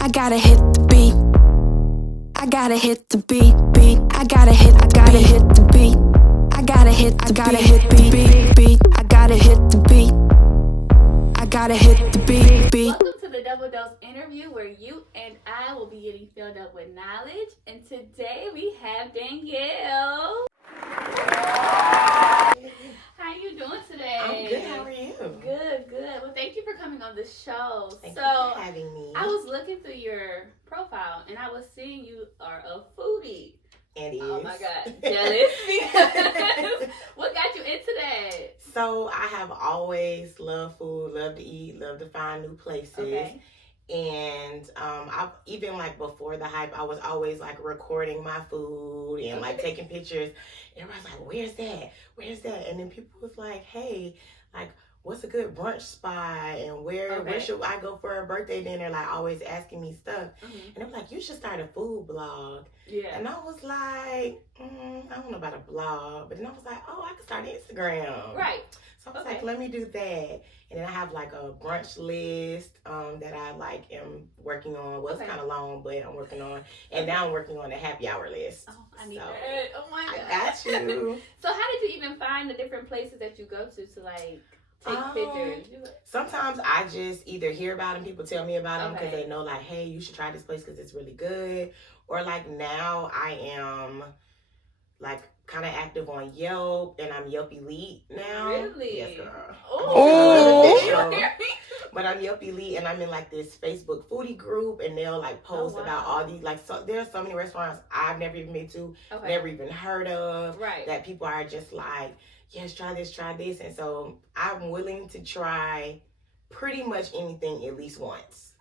I gotta hit the beat. I gotta hit the beat. I gotta hit the beat. I gotta hit the beat. I gotta hit the beat. I gotta hit the beat. Welcome to the Double Dose interview where you and I will be getting filled up with knowledge. And today we have Danielle. How you doing today? I'm good. How are you? Good. Well, thank you for coming on the show. Thank you for having me. I was looking through your profile and I was seeing you are a foodie. And is. Oh my God, jealous. What got you into that? So I have always loved food, loved to eat, loved to find new places. Okay. And I even like before the hype, I was always like recording my food and like taking pictures. Everybody's like, "Where's that? Where's that?" And then people was like, "Hey, like, what's a good brunch spot? And where should I go for a birthday dinner?" Like always asking me stuff. Mm-hmm. And I'm like, "You should start a food blog." Yeah. And I was like, I don't know about a blog, but then I was like, oh, I could start Instagram. Right. So I was like, let me do that. And then I have like a brunch list that I like am working on. Well, it's kind of long, but I'm working on. And now I'm working on a happy hour list. Oh, I need that. Oh my God. I got you. So how did you even find the different places that you go to like take pictures? Sometimes I just either hear about them, people tell me about them because Okay. they know like, hey, you should try this place because it's really good. Or like now I am like kind of active on Yelp and I'm Yelp Elite now. Really? Yes, girl. Oh. But I'm Yelp Elite and I'm in like this Facebook foodie group and they'll like post about all these like there are so many restaurants I've never even been to, never even heard of. Right. That people are just like, yes, try this. And so I'm willing to try pretty much anything at least once.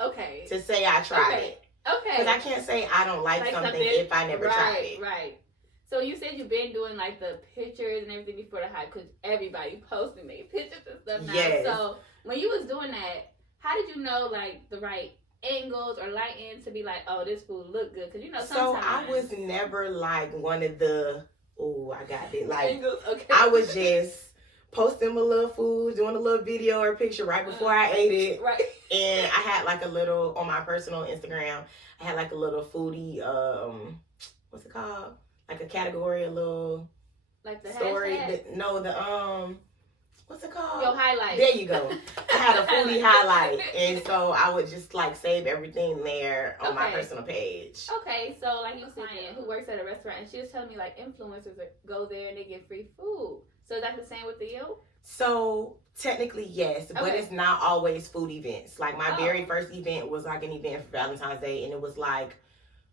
Okay. To say I tried it. Okay. Because I can't say I don't like something if I never tried it. Right. So you said you've been doing like the pictures and everything before the hype because everybody posting their pictures and stuff now. Yes. So when you was doing that, how did you know like the right angles or lighting to be like, oh, this food look good? Because you know sometimes. So I was never like one of the, I got it. Like angles. Okay. I was just posting my little food, doing a little video or picture right before I ate it. Right. And I had like a little, on my personal Instagram, I had like a little foodie, what's it called? Like a category, a little like the story. hashtag? What's it called? Your highlight. There you go. I had a foodie highlight. And so I would just like save everything there on my personal page. Okay, so like you said, who works at a restaurant, and she was telling me like influencers go there and they get free food. So is that the same with the Yelp? So technically yes, but it's not always food events. Like my very first event was like an event for Valentine's Day, and it was like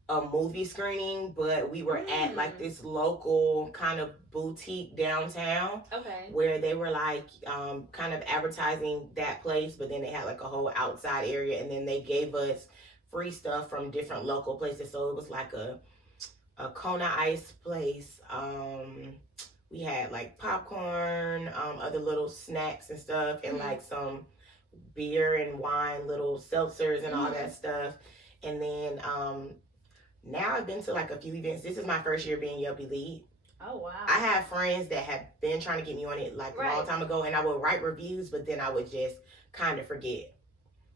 a movie screening, but we were at like this local kind of boutique downtown. Okay. Where they were like kind of advertising that place, but then they had like a whole outside area, and then they gave us free stuff from different local places. So it was like a Kona ice place. We had like popcorn, other little snacks and stuff, and like some beer and wine, little seltzers and all that stuff. And then now I've been to like a few events. This is my first year being Yelp Elite. Oh, wow. I have friends that have been trying to get me on it like a long time ago, and I would write reviews, but then I would just kind of forget.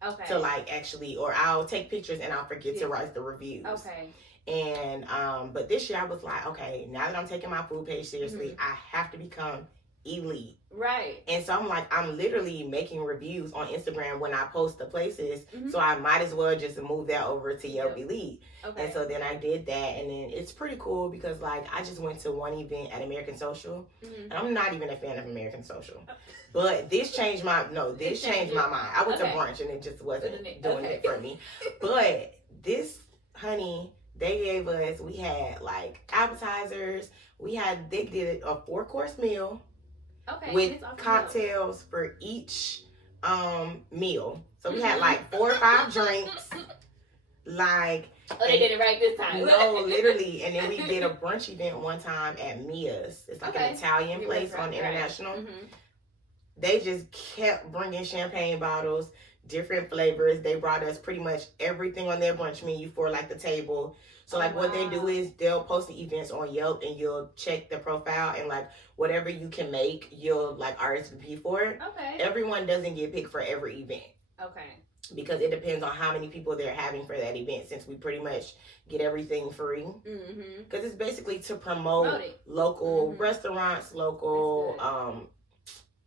Okay. To like actually, or I'll take pictures and I'll forget to write the reviews. Okay. And but this year I was like, okay, now that I'm taking my food page seriously, I have to become elite. Right. And so I'm like, I'm literally making reviews on Instagram when I post the places. So I might as well just move that over to Yelp Elite. Okay. And so then I did that, and then it's pretty cool because like I just went to one event at American Social, and I'm not even a fan of American Social, but this changed my mind. I went to brunch and it just wasn't doing it for me. But this, honey, they gave us, we had like appetizers, they did a 4-course meal with cocktails for each meal. So we had like 4 or 5 drinks. Like, they did it right this time. No, literally. And then we did a brunch event one time at Mia's. It's like an Italian place on International. They just kept bringing champagne bottles, different flavors. They brought us pretty much everything on their brunch menu for like the table. So like what they do is they'll post the events on Yelp, and you'll check the profile, and like whatever you can make, you'll like RSVP for it. Okay. Everyone doesn't get picked for every event. Okay. because it depends on how many people they're having for that event, since we pretty much get everything free. Because it's basically to promote local restaurants, local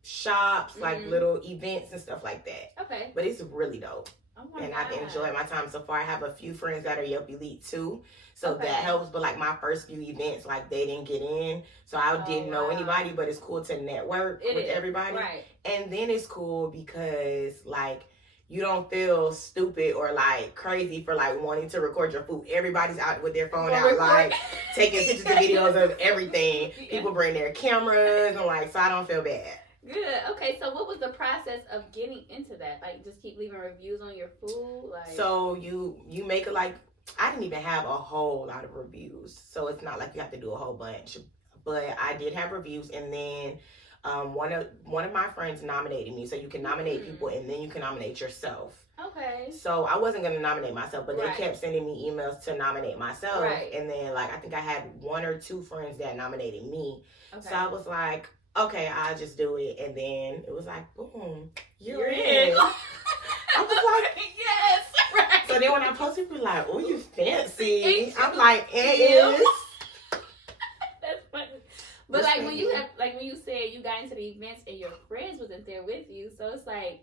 shops, like little events and stuff like that. Okay. But it's really dope. Oh and God. I've enjoyed my time so far. I have a few friends that are Yelp Elite too, so that helps. But like my first few events, like they didn't get in, so I didn't know anybody. But it's cool to network with everybody, right? And then it's cool because like you don't feel stupid or like crazy for like wanting to record your food. Everybody's out with their phone out, like taking pictures and videos of everything. People bring their cameras and like, so I don't feel bad. Good. Okay, so what was the process of getting into that? Like, just keep leaving reviews on your food? Like, so you make it like, I didn't even have a whole lot of reviews, so it's not like you have to do a whole bunch. But I did have reviews, and then one of my friends nominated me. So you can nominate people, and then you can nominate yourself. Okay. So I wasn't gonna nominate myself, but they kept sending me emails to nominate myself. Right. And then like I think I had 1 or 2 friends that nominated me. Okay. So I was like, okay, I'll just do it. And then it was like, boom, you're in. I was like, yes. Right. So then when I posted, people were like, oh, you fancy. I'm like, it is. That's funny. But like when you have, like when you said you got into the events and your friends wasn't there with you, so it's like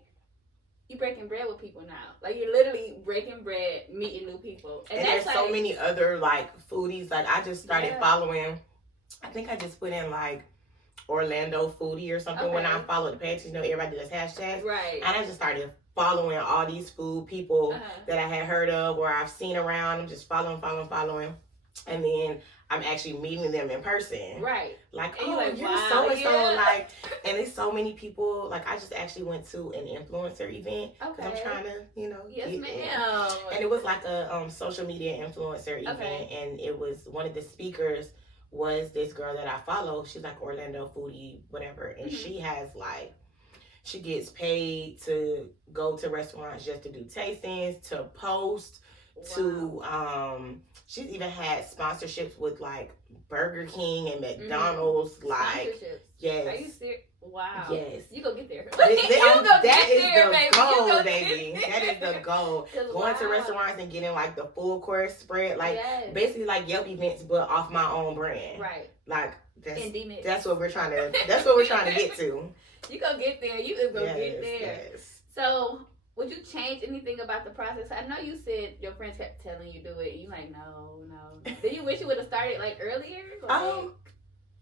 you breaking bread with people now. Like you're literally breaking bread, meeting new people. And there's like, so many other like foodies. Like I just started following. I think I just put in like Orlando foodie or something when I followed the page. You know, everybody does hashtags. Right. And I just started following all these food people that I had heard of or I've seen around. I'm just following. And then I'm actually meeting them in person. Right. Like, and you're so-and-so. Like, and it's so many people. Like, I just actually went to an influencer event. Okay. I'm trying to, yes, ma'am. In. And it was like a social media influencer event. And it was one of the speakers was this girl that I follow. She's like Orlando foodie, whatever. And she has like, she gets paid to go to restaurants just to do tastings, to post, to she's even had sponsorships with like Burger King and McDonald's. Like, yes. Are you serious? Wow. Yes. You go get there. That is the goal, baby. That is the goal. Going to restaurants and getting like the full course spread, like basically like Yelp events, but off my own brand. Right. Like InDeeMix. That's what we're trying to. That's what we're trying to get to. You go get there. You just go get there. Yes. So, would you change anything about the process? I know you said your friends kept telling you do it. You like no. Do you wish you would have started like earlier? Like,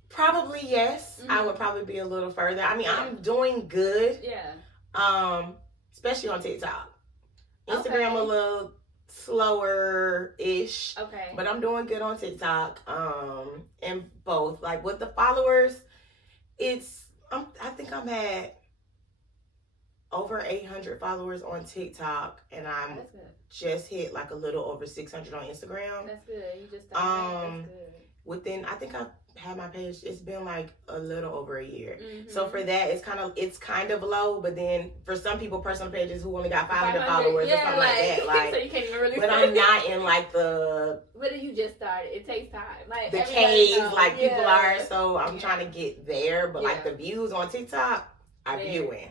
probably yes. I would probably be a little further. I mean, I'm doing good. Yeah. Especially on TikTok. Instagram a little slower-ish. Okay. But I'm doing good on TikTok. And both. Like with the followers, I think I'm at over 800 followers on TikTok, and I'm just hit like a little over 600 on Instagram. That's good. You just that's good. I think I've had my page, it's been like a little over a year. So for that, it's kind of low, but then for some people, personal pages who only got 500 followers or something like that. Like, so you can't even really. But I'm not in like the. But you just started. It takes time. Like the caves, like people are. So I'm trying to get there, but like the views on TikTok are viewing.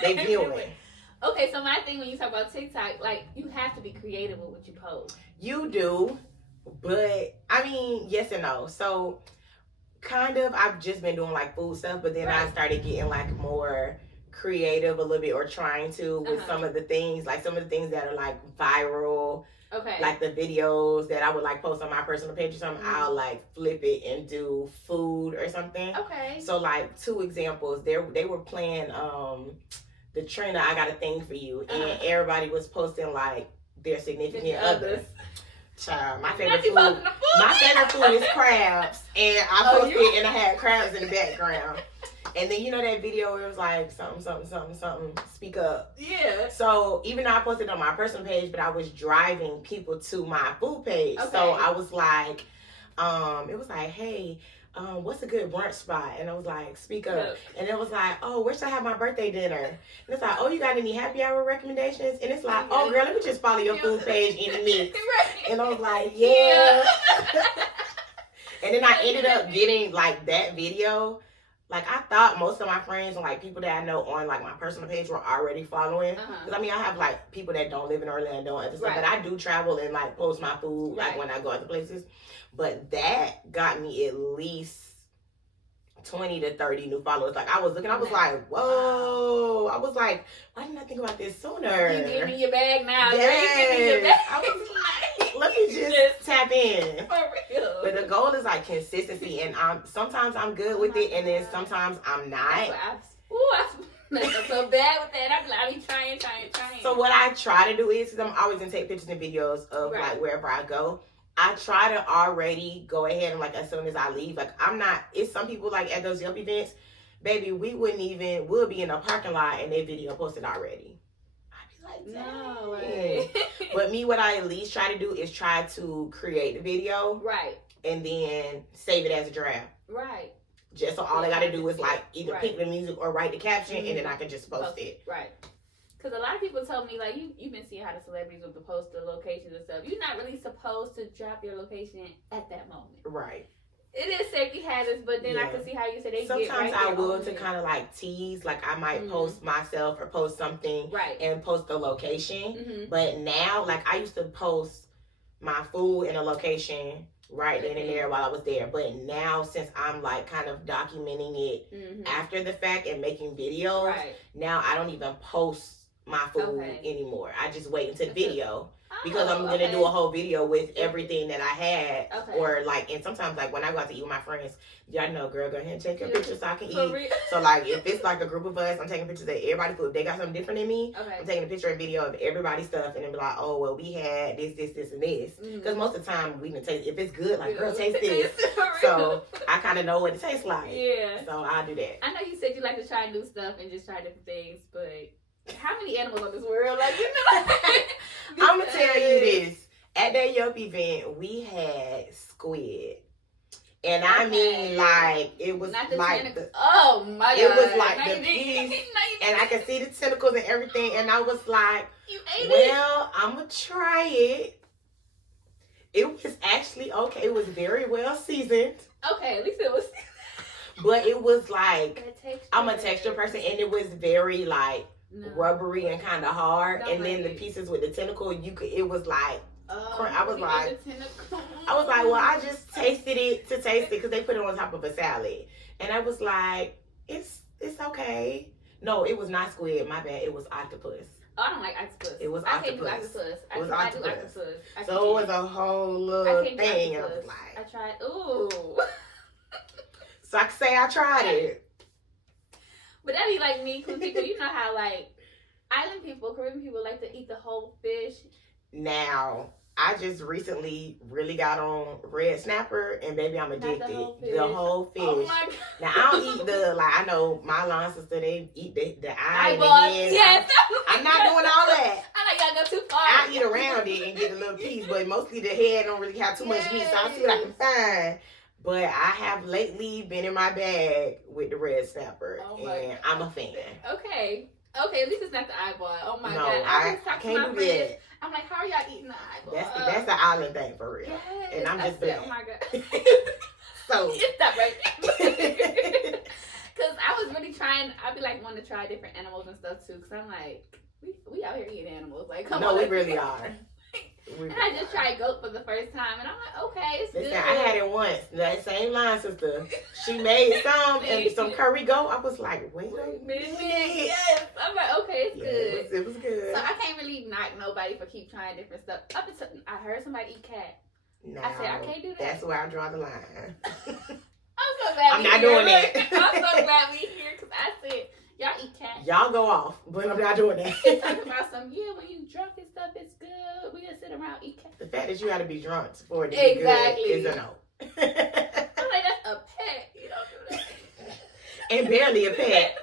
They viewing. Okay, so my thing when you talk about TikTok, like you have to be creative with what you post. You do, but I mean, yes and no. So kind of, I've just been doing like food stuff, but then I started getting like more creative a little bit, or trying to with some of the things that are like viral. Okay. Like the videos that I would like post on my personal page or something, I'll like flip it and do food or something. Okay. So like 2 examples, they were playing the Trina, I Got a Thing for You, and everybody was posting like their significant others. Child, my favorite food is crabs, and I posted it and I had crabs in the background. And then you know that video where it was like something, speak up. Yeah. So even though I posted on my personal page, but I was driving people to my food page. Okay. So I was like, it was like, hey, what's a good brunch spot? And I was like, speak up. Yep. And it was like, oh, where should I have my birthday dinner? And it's like, oh, you got any happy hour recommendations? And it's like, oh, girl, let me just follow your food page in the mix. And I was like, yeah. And then I ended up getting like that video. like, I thought most of my friends and, like, people that I know on, like, my personal page were already following. Because, I mean, I have, like, people that don't live in Orlando and stuff. But I do travel and, like, post my food, like, when I go other places. But that got me at least 20 to 30 new followers. Like, I was looking, I was like, whoa. I was like, why didn't I think about this sooner? You give me your bag now. Yes. You give me your bag. I was like, let me just tap in. For real. But the goal is like consistency, and sometimes I'm good with it, and then sometimes I'm not. I feel bad with that. I be trying. So what I try to do is, because I'm always gonna take pictures and videos of like wherever I go, I try to already go ahead and like as soon as I leave, like I'm not. It's some people like at those Yelp events, baby, we'll be in a parking lot and their video posted already. I'd be like, no way. But me, what I at least try to do is try to create the video, right, and then save it as a draft, right. Just so all I gotta do is like either pick the music or write the caption, and then I can just post it. Right. Because a lot of people told me, like, you've been seeing how the celebrities with the post the locations and stuff. You're not really supposed to drop your location at that moment. Right. It is safety hazards, but then I can see how you say they sometimes get right I will to kind of like tease, like I might post myself or post something and post the location. But now, like I used to post my food and a location right then and there while I was there. But now, since I'm like kind of documenting it after the fact and making videos, now I don't even post my food anymore. I just wait until the video. Because I'm going to do a whole video with everything that I had. Or like, and sometimes like when I go out to eat with my friends, y'all know, girl, go ahead and take your pictures so I can eat. So like, if it's like a group of us, I'm taking pictures of everybody's food. If they got something different than me, I'm taking a picture and video of everybody's stuff and then be like, oh, well, we had this, and this. Because most of the time we can taste, if it's good, like, girl, taste this. So I kind of know what it tastes like. Yeah. So I'll do that. I know you said you like to try new stuff and just try different things, but how many animals on this world? Like, you know, I'm gonna tell you this. At that Yelp event, we had squid, and I mean, like it was like oh my god, it was like the piece, and I could see the tentacles and everything, and I was like, well, I'm gonna try it. It was actually okay. It was very well seasoned. Okay, at least it was. But it was like I'm a texture person, and it was very like rubbery and kind of hard. And then the pieces with the tentacle, it was like I was like, well, I just tasted it to taste it because they put it on top of a salad, and I was like, it's okay. No, it was not squid. My bad. It was octopus. Oh, I don't like octopus. It was octopus. I can't do octopus. It was octopus. I do octopus. So it was a whole little thing. And I was like, I tried. Ooh. So I can say I tried it. But that be like me, because people, you know how like island people, Caribbean people like to eat the whole fish. Now, I just recently really got on red snapper, and baby, I'm addicted. The whole fish. Oh my God. Now, I don't eat I know my line sister, they eat the eye and the head. Yes. I'm not doing all that. I know y'all go too far. I eat around it and get a little piece, but mostly the head don't really have too much meat, so I'll see what I can find. But I have lately been in my bag with the red snapper, and I'm a fan. Okay, at least it's not the eyeball. Oh my God. I can't do that. I'm like, how are y'all eating the eyeball? That's the island thing for real. Yes, and I'm just black. Oh my God. So stop right there. Because I was really trying, I'd be like wanting to try different animals and stuff too. Because I'm like, we out here eating animals. Like, come on. No, we really are. And I just tried goat for the first time, and I'm like, okay, it's good. I had it once. That same line sister, she made some and some curry goat. I was like, wait a minute. Yes, I'm like, okay, it's good. It was good. So I can't really knock nobody for keep trying different stuff. Up until I heard somebody eat cat. No, I said I can't do that. That's where I draw the line. I'm so glad I'm not doing that. I'm so glad we here because I said. Y'all eat cat. Y'all go off, but I'm not doing that. Talking about when you drunk and stuff, it's good. We just sit around eat cat. The fact that you got to be drunk for it to be good is a no. I'm like, that's a pet. You don't do that. And barely a pet,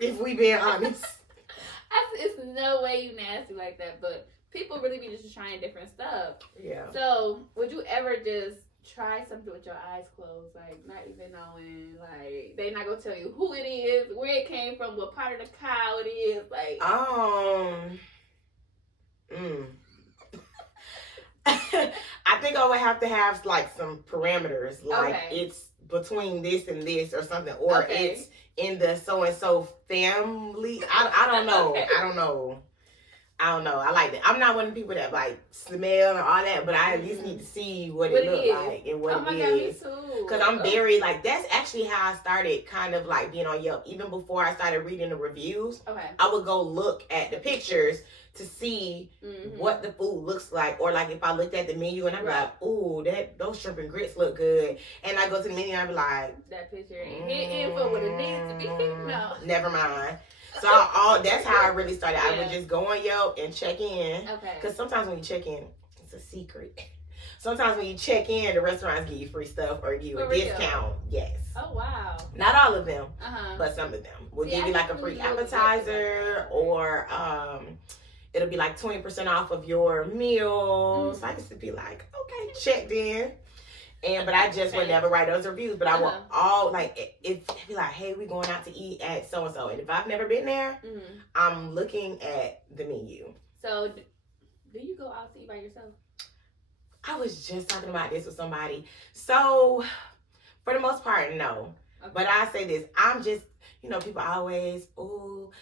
if we being honest. It's no way you nasty like that, but people really be just trying different stuff. Yeah. So, would you ever just try something with your eyes closed, like not even knowing, like they not gonna tell you who it is, where it came from, what part of the cow it is, like I think I would have to have like some parameters, like it's between this and this or something, or it's in the so and so family. I don't know. Okay. I don't know. I like that. I'm not one of the people that like smell and all that, but I at least need to see what it looks like and what it is. Because I'm very like, that's actually how I started kind of like being on Yelp. Even before I started reading the reviews, I would go look at the pictures to see what the food looks like, or like if I looked at the menu and I'm like, ooh, those shrimp and grits look good, and I go to the menu and I be like, that picture ain't hitting for what it needs to be. No, never mind. So that's how I really started. I would just go on Yelp and check in. Okay. Because sometimes when you check in, it's a secret. Sometimes when you check in, the restaurants give you free stuff or give you a discount. Yes. Oh, wow. Not all of them, but some of them will give you like a free appetizer, or it'll be like 20% off of your meal. So I used to be like, okay, checked in. But I just would never write those reviews. But I will all like, if be like, hey, we going out to eat at so and so, and if I've never been there, I'm looking at the menu. So, do you go out to eat by yourself? I was just talking about this with somebody. So, for the most part, no. Okay. But I say this, I'm just, people always, ooh,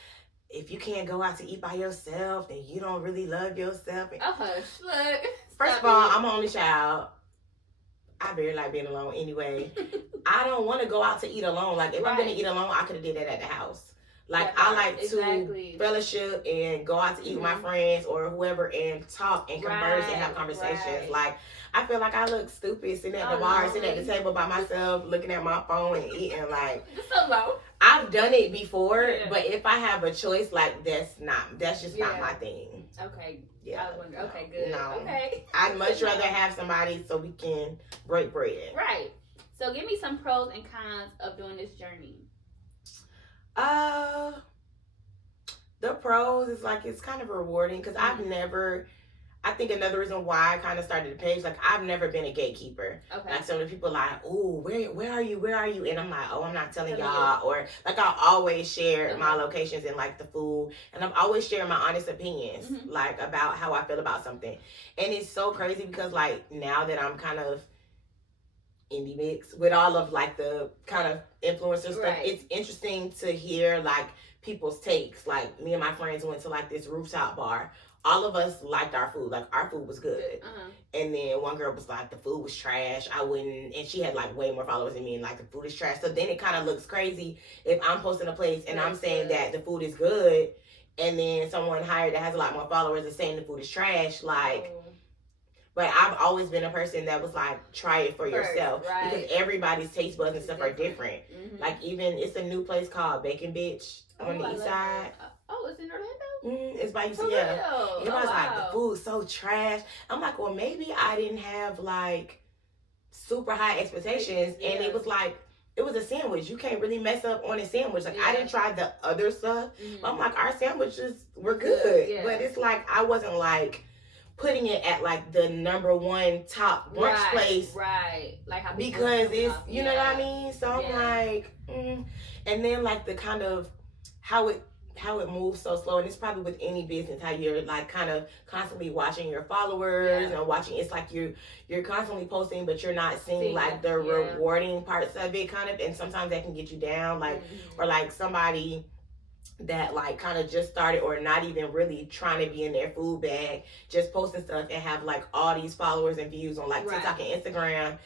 if you can't go out to eat by yourself, then you don't really love yourself. Oh, hush, look. First of all, I'm an only child. I very like being alone anyway. I don't want to go out to eat alone. Like, if I'm going to eat alone, I could have did that at the house. Like, I like to fellowship and go out to eat with my friends or whoever and talk and converse and have conversations. Like, I feel like I look stupid sitting at the bar, sitting at the table by myself, looking at my phone and eating. Like, so low. I've done it before, but if I have a choice, like, that's just not my thing. Okay. Yeah. Okay, good. No. Okay. I'd much rather have somebody so we can break bread. Right. So give me some pros and cons of doing this journey. The pros is like, it's kind of rewarding because I think another reason why I kind of started the page, like, I've never been a gatekeeper. Okay. Like, some of the people like, oh, where are you? And I'm like, oh, I'm not telling y'all. Or, like, I always share my locations and, like, the food. And I'm always sharing my honest opinions, like, about how I feel about something. And it's so crazy because, like, now that I'm kind of InDeeMix with all of, like, the kind of influencer stuff, it's interesting to hear, like, people's takes. Like, me and my friends went to, like, this rooftop bar. All of us liked our food. Like, our food was good. And then one girl was like, the food was trash. I wouldn't, and she had like way more followers than me, and like, the food is trash. So then it kind of looks crazy if I'm posting a place and I'm saying that the food is good, and then someone hired that has a lot more followers is saying the food is trash. Like, but I've always been a person that was like, try it for yourself. Because everybody's taste buds and stuff are different. Like, even, it's a new place called Bacon Bitch on the east side. Oh, it's in Orlando? It's by UCF. Everybody's like, the food's so trash. I'm like, well, maybe I didn't have like super high expectations. And it was like, it was a sandwich. You can't really mess up on a sandwich. Like, I didn't try the other stuff. But I'm like, our sandwiches were good. But it's like, I wasn't like putting it at like the number one top brunch place. Right. Like, how because it's, you know what I mean? So I'm like, and then like the kind of how it moves so slow, and it's probably with any business, how you're like kind of constantly watching your followers and watching. It's like you're constantly posting, but you're not seeing like the rewarding parts of it, kind of, and sometimes that can get you down. Like, or like somebody that like kind of just started or not even really trying to be in their food bag, just posting stuff and have like all these followers and views on like TikTok and Instagram.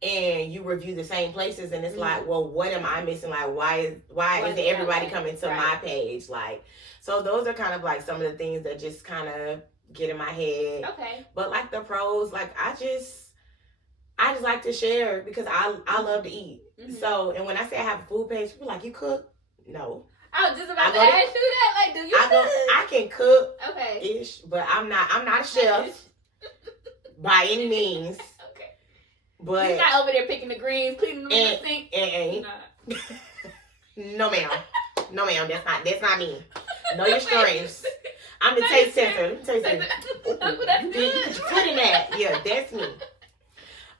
And you review the same places, and it's like, well, what am I missing? Like, why isn't everybody coming to my page? Like, so those are kind of like some of the things that just kind of get in my head. Okay. But like the pros, like I just like to share because I love to eat. So, and when I say I have a food page, people are like, you cook? No. I was just about to ask you that. Like, do you cook? I can cook, ish, but I'm not a chef by any means. But you're not over there picking the greens, cleaning them in the sink. No, ma'am. No, ma'am. That's not me. Know your strengths. I'm the taste tester. You put in that. Yeah, that's me.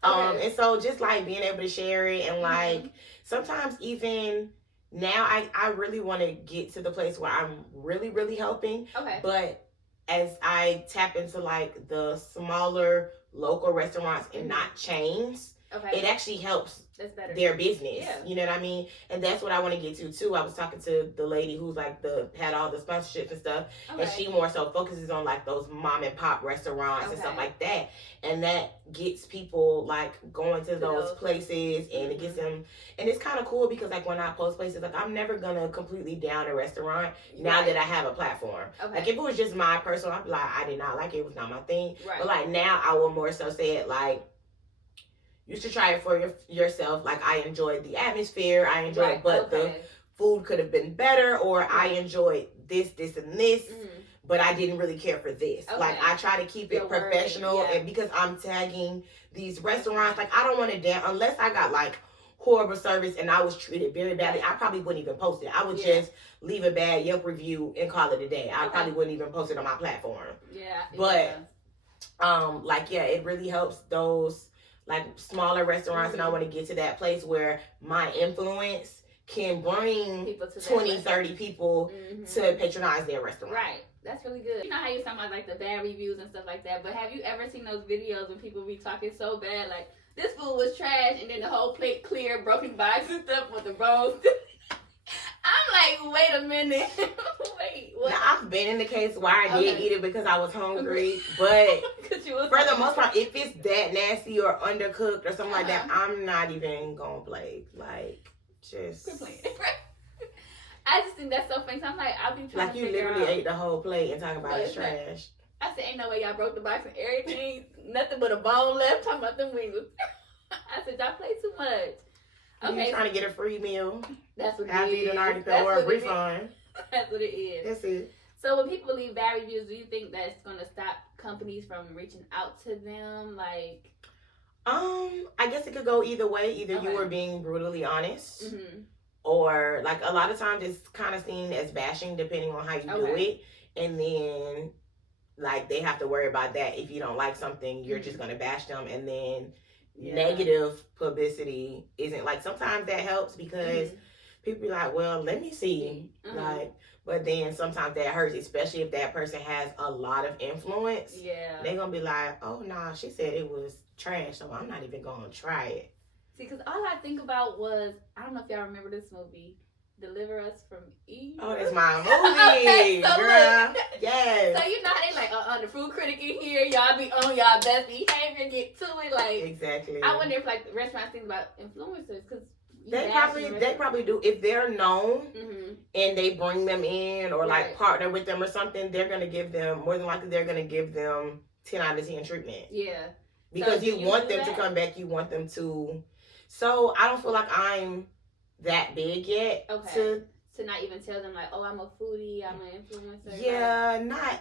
And so just like being able to share it, and like sometimes even now I really want to get to the place where I'm really, really helping. Okay. But as I tap into like the smaller local restaurants and not chains, it actually helps that's better. Their business. Yeah. You know what I mean? And that's what I want to get to too. I was talking to the lady who's like had all the sponsorships and stuff, and she more so focuses on like those mom and pop restaurants and stuff like that, and that gets people like going to those places, and it gets them, and it's kind of cool because like when I post places, like I'm never gonna completely down a restaurant now that I have a platform. Like if it was just my personal, I'd be like, I did not like it, it was not my thing. But like now I will more so say it like, you should try it for yourself. Like, I enjoyed the atmosphere. I enjoyed it, but the food could have been better. Or I enjoyed this, and this, but I didn't really care for this. Like, I try to keep it professional. And because I'm tagging these restaurants, like, I don't want to down, unless I got, like, horrible service and I was treated very badly, I probably wouldn't even post it. I would just leave a bad Yelp review and call it a day. I probably wouldn't even post it on my platform. But, like, it really helps those like smaller restaurants, and I want to get to that place where my influence can bring people to 20, 30 people to patronize their restaurant. Right. That's really good. You know how you're talking about like the bad reviews and stuff like that, but have you ever seen those videos when people be talking so bad, like, this food was trash, and then the whole plate clear, broken box and stuff with the rolls? I'm like, wait a minute. Wait, what? Now, I've been in the case where I did eat it because I was hungry, but for the most part, if it's that nasty or undercooked or something like that, I'm not even gonna play. Like, just quit playing. I just think that's so funny. So I'm like, I'll be trying like to you literally ate the whole plate and talking about it's trash. I said, ain't no way y'all broke the box and everything. Nothing but a bone left. Talking about them wings. I said, y'all play too much. Okay. You trying to get a free meal? That's what it after is. you done already paid or a refund. That's what it is. That's it. So when people leave bad reviews, do you think that's gonna stop companies from reaching out to them? Like, I guess it could go either way. Either you were being brutally honest, or like a lot of times it's kind of seen as bashing, depending on how you do it, and then like they have to worry about that. If you don't like something, you're just gonna bash them, and then negative publicity isn't like, sometimes that helps because people be like, well, let me see, like, but then sometimes that hurts, especially if that person has a lot of influence. They're gonna be like, oh nah, she said it was trash, so I'm not even gonna try it. See, because all I think about was, I don't know if y'all remember this movie, Deliver Us from Eve. Oh, that's my movie, so girl. Look, yes. So you know how they like, the food critic in here, y'all be on y'all best behavior, get to it, like. Exactly. I wonder if like restaurants think about influencers, because they probably do. If they're known and they bring them in or like partner with them or something, they're gonna give them, more than likely they're gonna give them 10 out of 10 treatment. Because so you want them to come back, you want them to. So I don't feel like I'm that big yet to not even tell them like, oh, I'm a foodie, I'm an influencer. Yeah, not.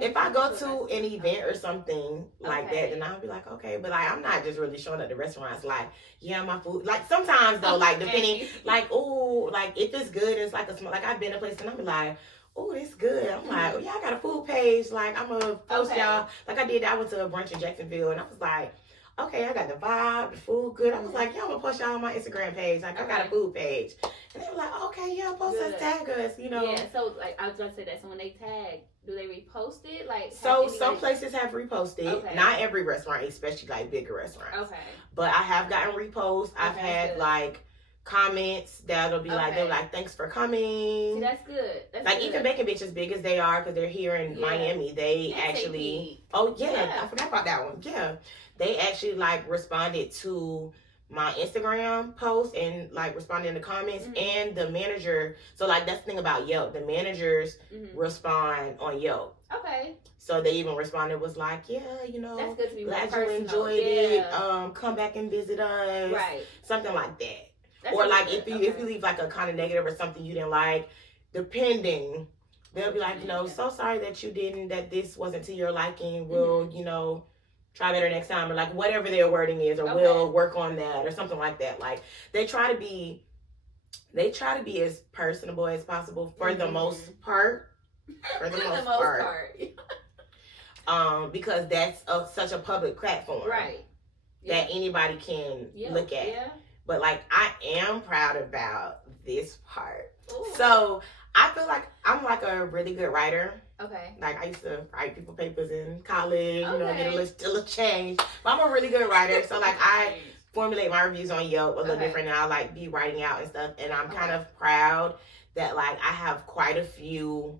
If I go to an event or something like that, then I'll be like, okay, but like I'm not just really showing up to restaurants like, yeah, my food. Like sometimes though, like depending, like, oh, like if it's good, it's like a small. Like I've been to a place and I'm like, oh, it's good. I'm like, oh yeah, I got a food page. Like I'm gonna post y'all. Like I did. I went to a brunch in Jacksonville and I was like, okay, I got the vibe, the food good. I was like, yeah, I'm gonna post y'all on my Instagram page. Like I got a food page. And they were like, okay, yeah, post us, tag us, you know. Yeah, so like I was gonna say that. So when they tag, do they repost it? Like, so some places have reposted. Not every restaurant, especially like bigger restaurants. But I have gotten reposts. I've had like comments that'll be like, they're like, thanks for coming. See, that's good. That's like good. even Bacon Bitch, as big as they are, because they're here in Miami, they actually. Oh yeah, I forgot about that one. Yeah, they actually like responded to my Instagram post and like responded in the comments, and the manager. So like that's the thing about Yelp, the managers respond on Yelp. So they even responded, was like, yeah, you know, that's good to be glad you enjoyed it. Come back and visit us. Something like that. That's or like if you leave like a kind of negative or something you didn't like, depending, they'll be like, you know, so sorry that this wasn't to your liking. We'll, you know, try better next time, or like whatever their wording is, or we'll work on that or something like that. Like they try to be as personable as possible for the most part. For the most part. Because that's such a public platform. That anybody can look at. But like I am proud about this part. So I feel like I'm like a really good writer. Okay. Like, I used to write people papers in college, you know, get a little change. But I'm a really good writer, so, like, I formulate my reviews on Yelp a little different, and I, like, be writing out and stuff. And I'm kind of proud that, like, I have quite a few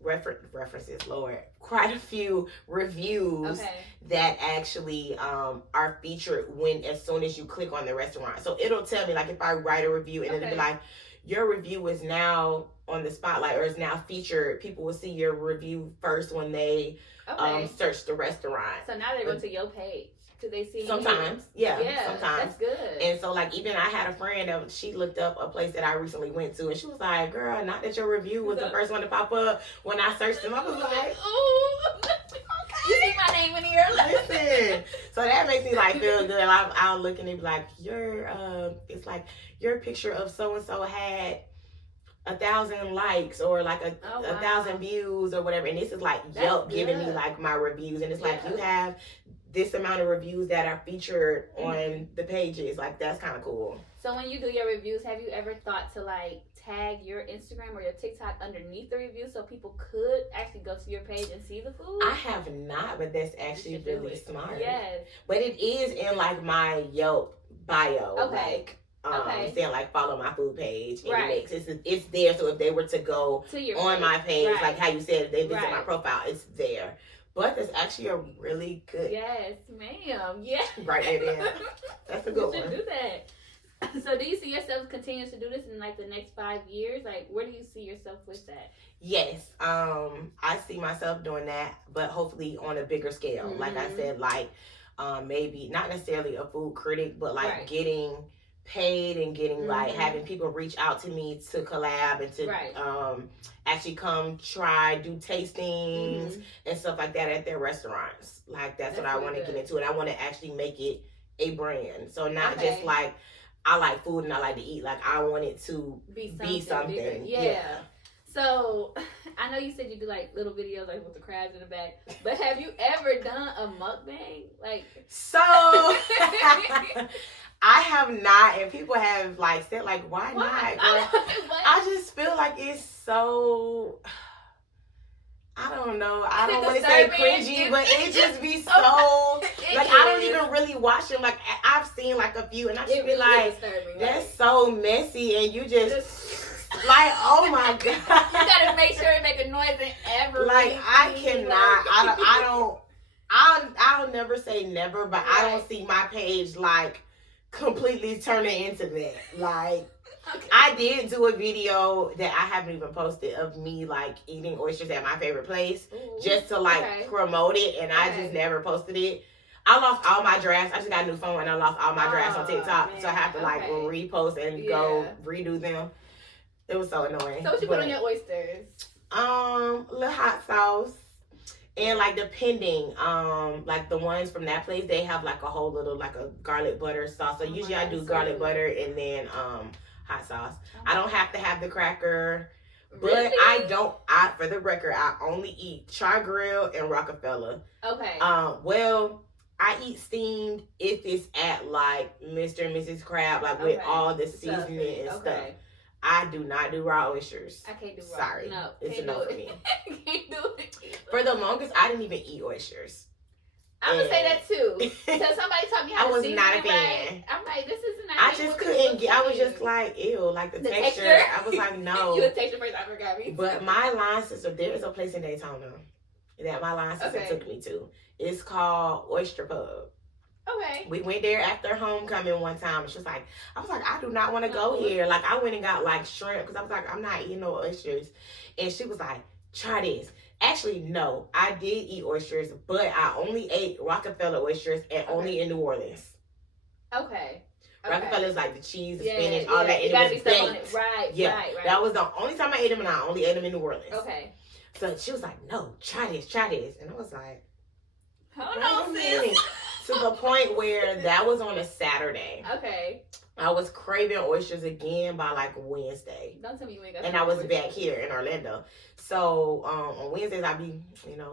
references, Lord, quite a few reviews that actually are featured as soon as you click on the restaurant. So it'll tell me, like, if I write a review and it'll be like, your review is now on the spotlight or is now featured. People will see your review first when they search the restaurant. So now they're going to your page. Do they see sometimes? Yeah, sometimes. That's good. And so, like, even I had a friend that she looked up a place that I recently went to, and she was like, "Girl, not that your review was the first one to pop up when I searched them." I was like, "Ooh, you see my name in here." Listen, so that makes me like feel good. I'll look and it be like, it's like your picture of so and so had 1,000 likes or like a 1,000 views or whatever, and this is like Yelp giving me like my reviews, and it's like you have this amount of reviews that are featured on the pages. Like, that's kind of cool. So when you do your reviews, have you ever thought to like tag your Instagram or your TikTok underneath the review so people could actually go to your page and see the food? I have not, but that's actually really smart. Yes. But it is in like my Yelp bio. Okay. Like, saying like follow my food page. InDeeMix. It's there. So if they were to go to your on my page, like how you said, if they visit my profile, it's there. But that's actually a really good. Yes, ma'am. Yeah. Right there. That's a good you one. should do that. So do you see yourself continuing to do this in like the next 5 years? Like, where do you see yourself with that? Yes. I see myself doing that, but hopefully on a bigger scale. Mm-hmm. Like I said, like maybe not necessarily a food critic, but like getting paid and getting like having people reach out to me to collab and to actually come try, do tastings and stuff like that at their restaurants. Like that's what I want to get into, and I want to actually make it a brand. So not just like I like food and I like to eat. Like I want it to be something. Yeah. So I know you said you do like little videos like with the crabs in the back, but have you ever done a mukbang? Like so I have not, and people have like said like why not? I just feel like it's so I don't know. I don't want to say cringy, but it just be so like I don't even really watch them. Like I've seen like a few, and I just be like, that's so messy, and you just like, oh my god, you gotta make sure it make a noise in every. Like I cannot. I'll never say never, but I don't see my page like completely turning into that. Like. I did do a video that I haven't even posted of me like eating oysters at my favorite place just to like promote it, and I just never posted it. I lost all my drafts. I just got a new phone and I lost all my drafts on TikTok, so I have to like repost and go redo them. It was so annoying. So what you put on your oysters? A little hot sauce. And like depending, like the ones from that place, they have like a whole little like a garlic butter sauce. So usually I do garlic butter and then hot sauce. I don't have to have the cracker, but for the record, I only eat char grill and Rockefeller. Okay. Well, I eat steamed if it's at like Mr. and Mrs. Crab, like with all the seasoning and stuff. I do not do raw oysters. I can't do raw. Sorry. No, it's a no for me. Can't do it. For the longest, I didn't even eat oysters. I'm gonna say that too. Because somebody taught me how to season it. I was not a fan. Right. I'm like, this is not. I just couldn't get. I was just like, ew, like the texture. I was like, no. You a texture person? I forgot me. But my line sister, there is a place in Daytona that my line sister took me to. It's called Oyster Pub. Okay. We went there after homecoming one time, and she was like, I do not want to go here. Like I went and got like shrimp because I was like, I'm not eating no oysters, and she was like, try this. Actually, no, I did eat oysters, but I only ate Rockefeller oysters and only in New Orleans. Okay. Rockefeller's like the cheese, the spinach, all that. And it was baked. Right. That was the only time I ate them, and I only ate them in New Orleans. Okay. So she was like, no, try this. And I was like, hold on, sis. To the point where that was on a Saturday. Okay. I was craving oysters again by like Wednesday. Don't tell me you ain't got. And I was back here in Orlando. So on Wednesdays I be,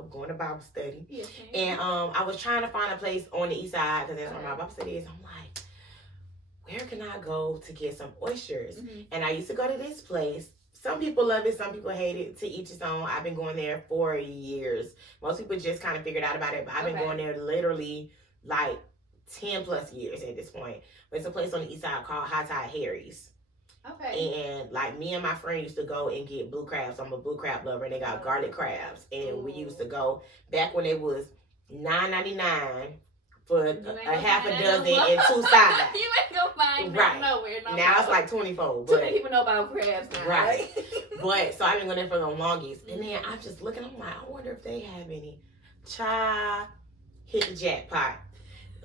going to Bible study. Yes, and I was trying to find a place on the east side because that's where my Bible study is. I'm like, where can I go to get some oysters? Mm-hmm. And I used to go to this place some people love it, some people hate it. To each his own. I've been going there for years. Most people just kind of figured out about it, but I've been going there literally like 10 plus years at this point. But it's a place on the east side called High Tide Harry's. Okay. And like me and my friend used to go and get blue crabs. I'm a blue crab lover, and they got garlic crabs. And we used to go back when it was $9.99 for a half a dozen and 2 sides. You ain't gonna find right nowhere. No now more. it's like 24. Too But many people know about crabs now. right. But so I've been going there for the longest, and then I'm just looking. I'm like, I wonder if they have any. Cha hit the jackpot.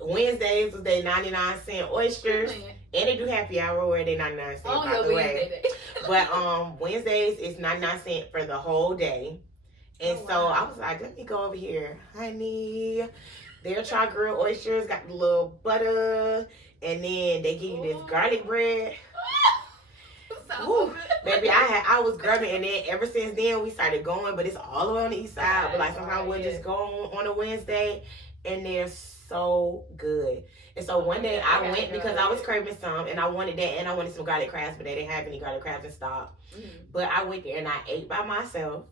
Wednesdays was they 99-cent oysters, and they do happy hour where they 99 cents. Oh, by the way. Wednesday. But Wednesdays is 99 cents for the whole day. And Oh, so wow. I was like, let me go over here, honey. Their tri-grilled oysters got the little butter, and then they give you this garlic bread. Woo. Baby, I was grubbing, and then ever since then we started going, but it's all the way on the east side. But like sometimes we'll just go on a Wednesday, and they're so good. And so one day I went because I was craving some, and I wanted that, and I wanted some garlic crabs, but they didn't have any garlic crabs in stock. But I went there and I ate by myself.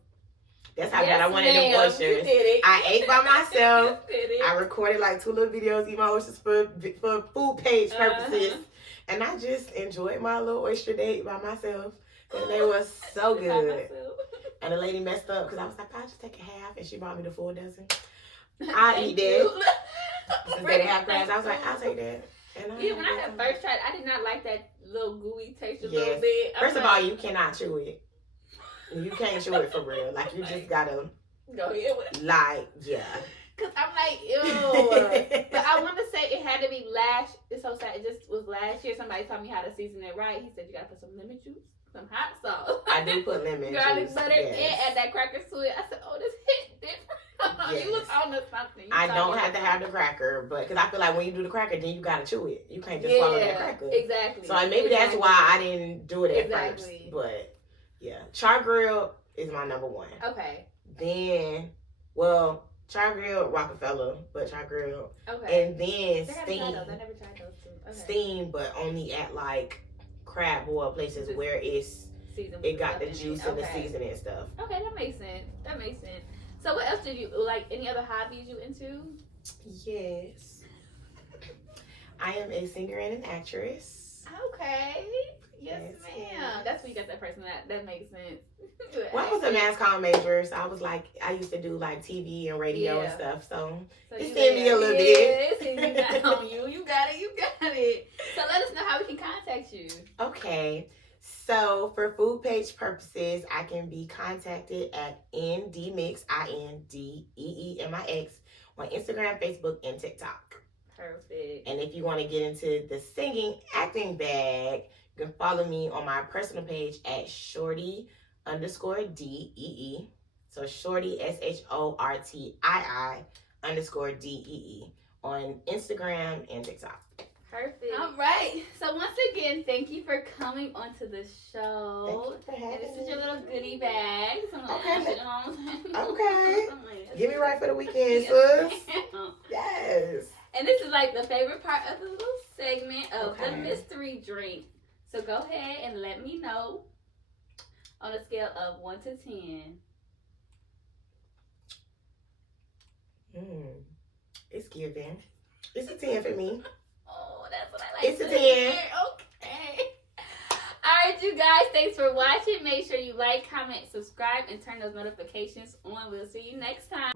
That's how bad I wanted them oysters. I ate by myself. I recorded like 2 little videos, eat my oysters for food page purposes. And I just enjoyed my little oyster date by myself. And they were so good. And the lady messed up because I was like, I'll just take a half. And she brought me the full dozen. I eat that. Since they didn't have crabs, I was like, I'll take that. And when I had first tried, I did not like that little gooey taste a little bit. First of all, you cannot chew it. You can't chew it for real. Like, you just gotta, go ahead with it. like, yeah. Because I'm like, ew. But I want to say it had to be last, it's so sad, it just was last year. Somebody taught me how to season it right. He said, you gotta put some lemon juice, some hot sauce. I do put lemon garlic juice. butter, Yes. and add that cracker to it. I said, oh, this hit different. Yes. You was on to something. I don't have to have the cracker, but because I feel like when you do the cracker, then you gotta chew it. You can't just swallow that cracker. Exactly. So maybe that's why I didn't do it at first. But yeah, char grill is my number one. Okay. Then, well, char grill Rockefeller, but char grill, Okay. and then I steam. never tried those too. Okay. Steam, but only at like crab boil places Just where it got the juice and the seasoning and stuff. Okay, that makes sense. That makes sense. So what else did you like? Any other hobbies you into? Yes. I am a singer and an actress. Okay. Yes, ma'am. Yes. That's where you got that person. That makes sense. Well, I was a mass comm major, so I was like, I used to do like TV and radio and Yeah. stuff. So you it sent me a little bit. You got on you. You got it. You got it. So let us know how we can contact you. Okay. So for food page purposes, I can be contacted at InDeeMix, INDEEMIX, on Instagram, Facebook, and TikTok. Perfect. And if you want to get into the singing, acting bag, you can follow me on my personal page at Shortiii _Dee. So Shortiii SHORTII _ DEE on Instagram and TikTok. Perfect. All right. So once again, thank you for coming onto the show. Thank you for having And this is me. your little goodie bag. Okay. Get me right for the weekend, sis. Yes. And this is like the favorite part of the little segment of the Okay. mystery drink. So go ahead and let me know on a scale of 1 to 10. It's giving. It's a 10 for me. Oh, that's what I like. It's a to 10. hear. Okay. All right, you guys. Thanks for watching. Make sure you like, comment, subscribe, and turn those notifications on. We'll see you next time.